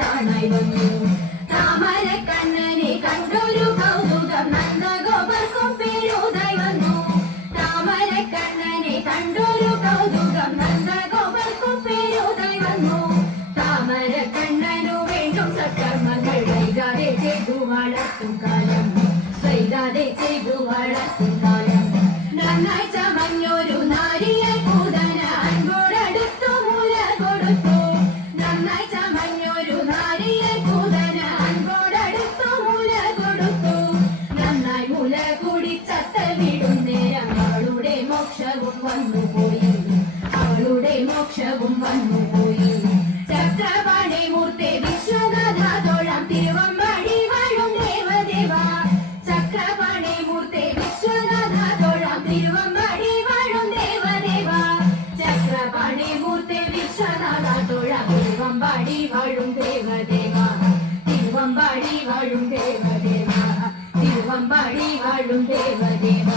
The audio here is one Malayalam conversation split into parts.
കാണായി വന്നു. താമര കണ്ണനെ കണ്ടൊരു കൗതുകം നന്ദഗോപർക്കും പേരുതായി വന്നു. താമര കണ്ണനെ കണ്ടൊരു കൗതുകം നന്ദഗോപർക്കും പേരുതായി വന്നു. താമര കണ്ണനു വേണ്ടും സത്കർമ്മങ്ങൾ വൈകാതെ ചെയ്തു വളർത്തും കാലം, വൈകാതെ ചെയ്തു വളർത്തും കാലം. നന്നായി ചമഞ്ഞൊരു നാരിയെ പൂതന അൻപോടടുത്തു മുല കൊടുത്തു. നന്നായി ചമഞ്ഞൊരു നാരിയെ പൂതന അൻപോടടുത്തു മുല കൊടുത്തു. നന്നായി മുല കുടിച്ചത്ത വിടുന്നേരം അവളുടെ മോക്ഷവും വന്നുപോയി, അവളുടെ മോക്ഷവും വന്നുപോയി. ചക്രപാണി മൂർത്തി വിശ്വനാഥോളം തിരുവമ്പാടി വാഴും ദേവദേവ. ചക്രപാണി മൂർത്തി വിശ്വനാഥോളം തിരുവമ്പാടി വാഴും ദേവദേവ. ചക്രപാണി മൂർത്തി വിശ്വനാഥോളം തിരുവമ്പാടി വാഴും ദേവദേവ. തിരുവമ്പാടി വാഴും ദേവദേവ. തിരുവമ്പാടി വാഴും ദേവദേവ.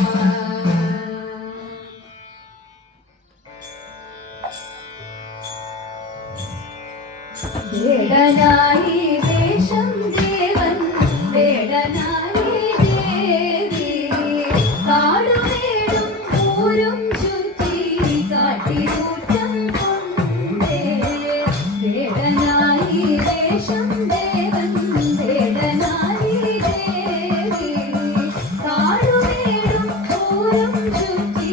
വേടനായി ദേശം ദേവൻ, വേടനായി ദേവി. കാടുമേടും ഊരും ചുറ്റി കാട്ടിലൂറ്റം കൊണ്ടേ. വേടനായി ദേശം ദേവൻ, വേടനായി ദേവി. കാടുമേടും ഊരും ചുറ്റി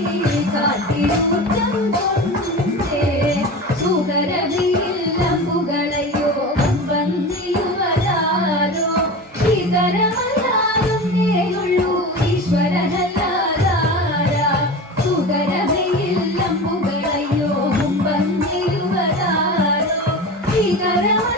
കാട്ടിലൂറ്റം കൊണ്ടേ. സുകരവിയിൽ അമ്പുകളെയോ വന്ദിയുവരാരോ. ശ്രീകരമല്ലാരും നേയുള്ളൂ ഈശ്വരനല്ലാതാരാ. സുകരവിയിൽ അമ്പുകളെയോ വന്ദിയുവരാരോ. ശ്രീകരമ